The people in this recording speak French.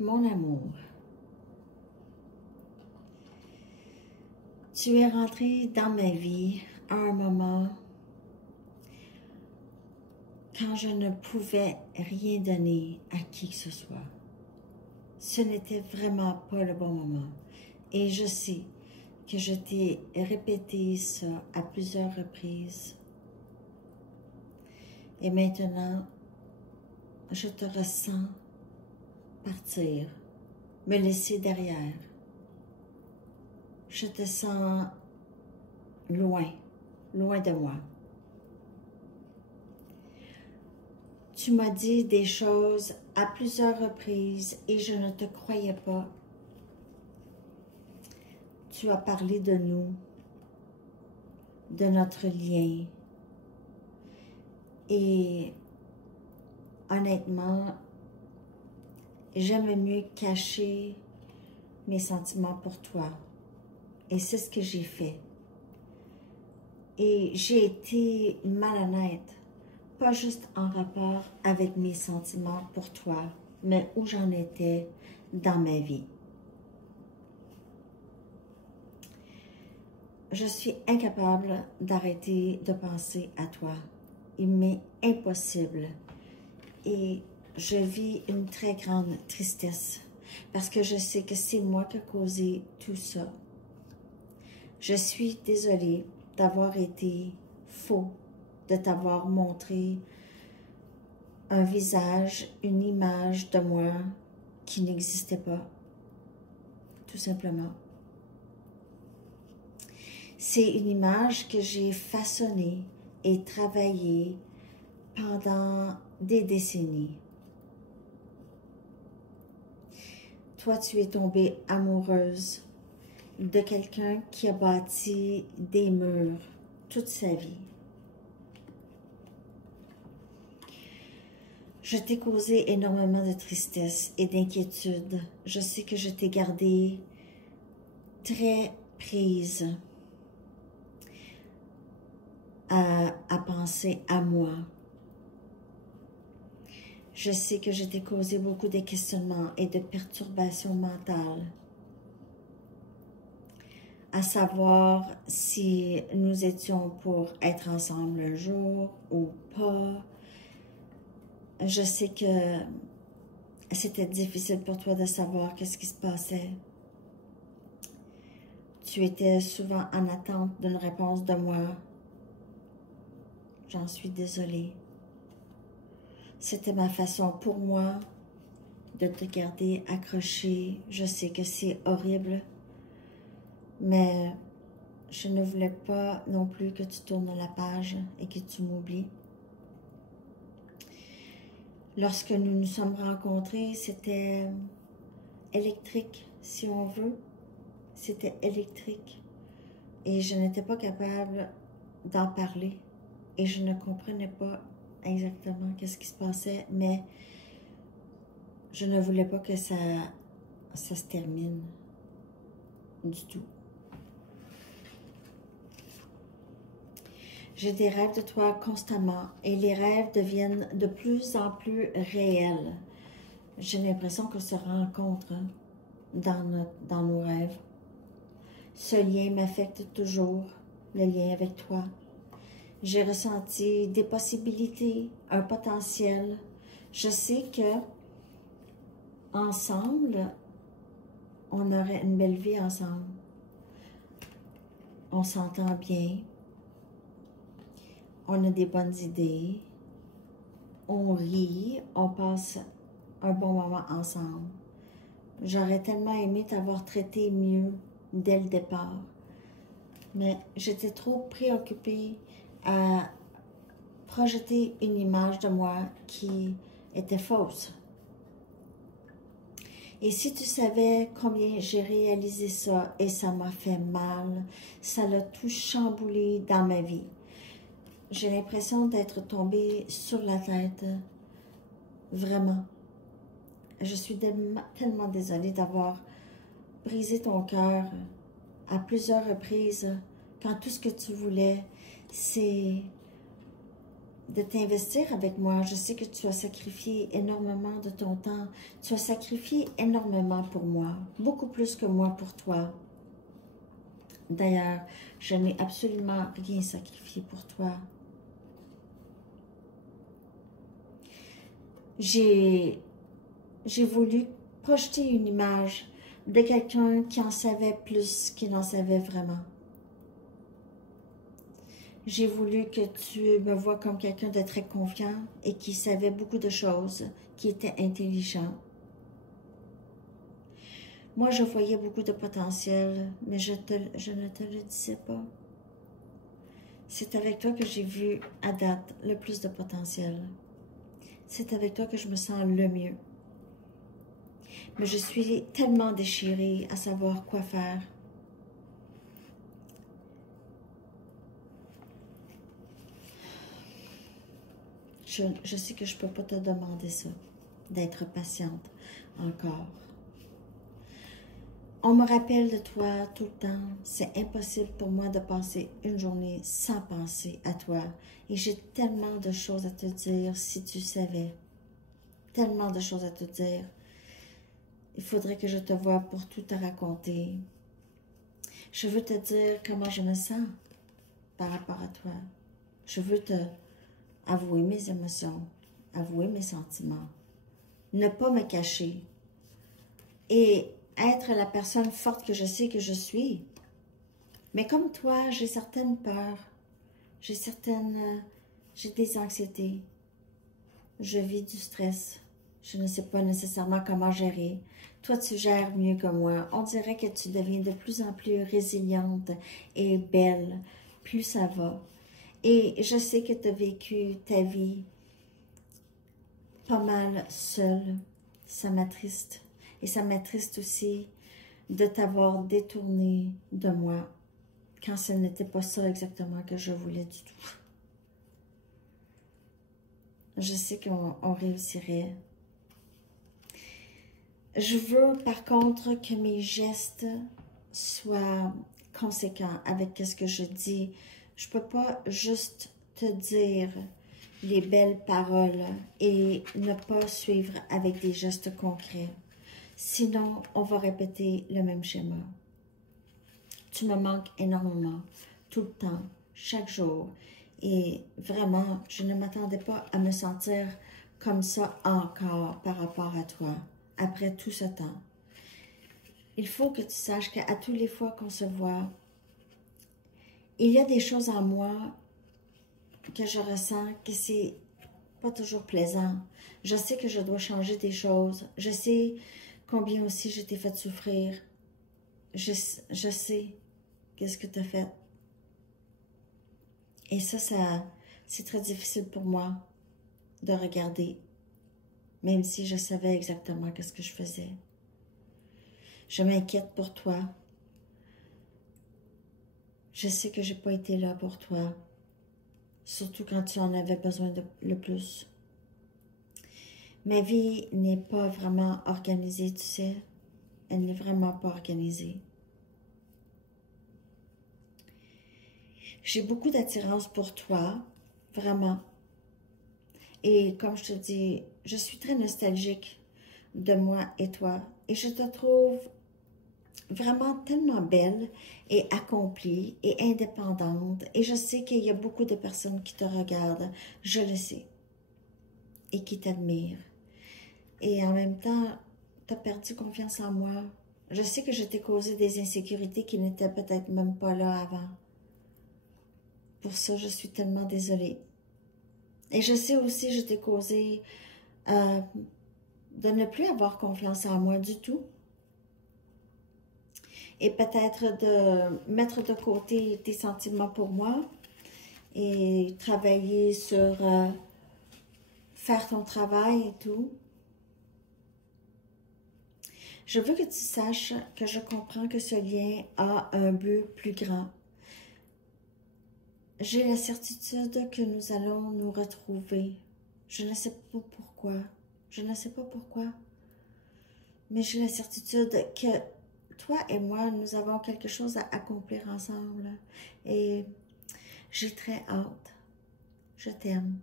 Mon amour, tu es rentré dans ma vie à un moment quand je ne pouvais rien donner à qui que ce soit. Ce n'était vraiment pas le bon moment. Et je sais que je t'ai répété ça à plusieurs reprises. Et maintenant, je te ressens partir, me laisser derrière. Je te sens loin, loin de moi. Tu m'as dit des choses à plusieurs reprises et je ne te croyais pas. Tu as parlé de nous, de notre lien. Et honnêtement, j'aime mieux cacher mes sentiments pour toi. Et c'est ce que j'ai fait. Et j'ai été malhonnête, pas juste en rapport avec mes sentiments pour toi, mais où j'en étais dans ma vie. Je suis incapable d'arrêter de penser à toi. Il m'est impossible. Et je vis une très grande tristesse parce que je sais que c'est moi qui ai causé tout ça. Je suis désolée d'avoir été faux, de t'avoir montré un visage, une image de moi qui n'existait pas, tout simplement. C'est une image que j'ai façonnée et travaillée pendant des décennies. Toi, tu es tombée amoureuse de quelqu'un qui a bâti des murs toute sa vie. Je t'ai causé énormément de tristesse et d'inquiétude. Je sais que je t'ai gardée très prise à penser à moi. Je sais que je t'ai causé beaucoup de questionnements et de perturbations mentales. À savoir si nous étions pour être ensemble un jour ou pas. Je sais que c'était difficile pour toi de savoir qu'est-ce qui se passait. Tu étais souvent en attente d'une réponse de moi. J'en suis désolée. C'était ma façon pour moi de te garder accroché. Je sais que c'est horrible, mais je ne voulais pas non plus que tu tournes la page et que tu m'oublies. Lorsque nous nous sommes rencontrés, c'était électrique, si on veut. C'était électrique. Et je n'étais pas capable d'en parler. Et je ne comprenais pas exactement qu'est-ce qui se passait, mais je ne voulais pas que ça se termine du tout. J'ai des rêves de toi constamment et les rêves deviennent de plus en plus réels. J'ai l'impression qu'on se rencontre dans nos rêves. Ce lien m'affecte toujours, le lien avec toi. J'ai ressenti des possibilités, un potentiel. Je sais que ensemble, on aurait une belle vie ensemble. On s'entend bien. On a des bonnes idées. On rit. On passe un bon moment ensemble. J'aurais tellement aimé t'avoir traité mieux dès le départ. Mais j'étais trop préoccupée à projeter une image de moi qui était fausse. Et si tu savais combien j'ai réalisé ça et ça m'a fait mal, ça l'a tout chamboulé dans ma vie. J'ai l'impression d'être tombée sur la tête, vraiment. Je suis tellement désolée d'avoir brisé ton cœur à plusieurs reprises quand tout ce que tu voulais, c'est de t'investir avec moi. Je sais que tu as sacrifié énormément de ton temps. Tu as sacrifié énormément pour moi, beaucoup plus que moi pour toi. D'ailleurs, je n'ai absolument rien sacrifié pour toi. J'ai voulu projeter une image de quelqu'un qui en savait plus qu'il en savait vraiment. J'ai voulu que tu me vois comme quelqu'un de très confiant et qui savait beaucoup de choses, qui était intelligent. Moi, je voyais beaucoup de potentiel, mais je ne te le disais pas. C'est avec toi que j'ai vu à date le plus de potentiel. C'est avec toi que je me sens le mieux. Mais je suis tellement déchirée à savoir quoi faire. Je sais que je ne peux pas te demander ça, d'être patiente encore. On me rappelle de toi tout le temps. C'est impossible pour moi de passer une journée sans penser à toi. Et j'ai tellement de choses à te dire si tu savais. Tellement de choses à te dire. Il faudrait que je te voie pour tout te raconter. Je veux te dire comment je me sens par rapport à toi. Je veux te avouer mes émotions, avouer mes sentiments, ne pas me cacher et être la personne forte que je sais que je suis. Mais comme toi, j'ai certaines peurs, j'ai des anxiétés, je vis du stress, je ne sais pas nécessairement comment gérer. Toi, tu gères mieux que moi. On dirait que tu deviens de plus en plus résiliente et belle, plus ça va. Et je sais que tu as vécu ta vie pas mal seule. Ça m'attriste. Et ça m'attriste aussi de t'avoir détourné de moi quand ce n'était pas ça exactement que je voulais du tout. Je sais qu'on réussirait. Je veux par contre que mes gestes soient conséquents avec ce que je dis. Je ne peux pas juste te dire les belles paroles et ne pas suivre avec des gestes concrets. Sinon, on va répéter le même schéma. Tu me manques énormément, tout le temps, chaque jour. Et vraiment, je ne m'attendais pas à me sentir comme ça encore par rapport à toi, après tout ce temps. Il faut que tu saches qu'à tous les fois qu'on se voit, il y a des choses en moi que je ressens que c'est pas toujours plaisant. Je sais que je dois changer des choses. Je sais combien aussi je t'ai fait souffrir. Je sais qu'est-ce que tu as fait. Et ça c'est très difficile pour moi de regarder, même si je savais exactement qu'est-ce que je faisais. Je m'inquiète pour toi. Je sais que j'ai pas été là pour toi, surtout quand tu en avais besoin le plus. Ma vie n'est pas vraiment organisée, tu sais. Elle n'est vraiment pas organisée. J'ai beaucoup d'attirance pour toi, vraiment. Et comme je te dis, je suis très nostalgique de moi et toi. Et je te trouve vraiment tellement belle et accomplie et indépendante. Et je sais qu'il y a beaucoup de personnes qui te regardent, je le sais, et qui t'admirent. Et en même temps, tu as perdu confiance en moi. Je sais que je t'ai causé des insécurités qui n'étaient peut-être même pas là avant. Pour ça, je suis tellement désolée. Et je sais aussi que je t'ai causé de ne plus avoir confiance en moi du tout. Et peut-être de mettre de côté tes sentiments pour moi et travailler sur faire ton travail et tout. Je veux que tu saches que je comprends que ce lien a un but plus grand. J'ai la certitude que nous allons nous retrouver. Je ne sais pas pourquoi. Je ne sais pas pourquoi. Mais j'ai la certitude que toi et moi, nous avons quelque chose à accomplir ensemble. Et j'ai très hâte. Je t'aime.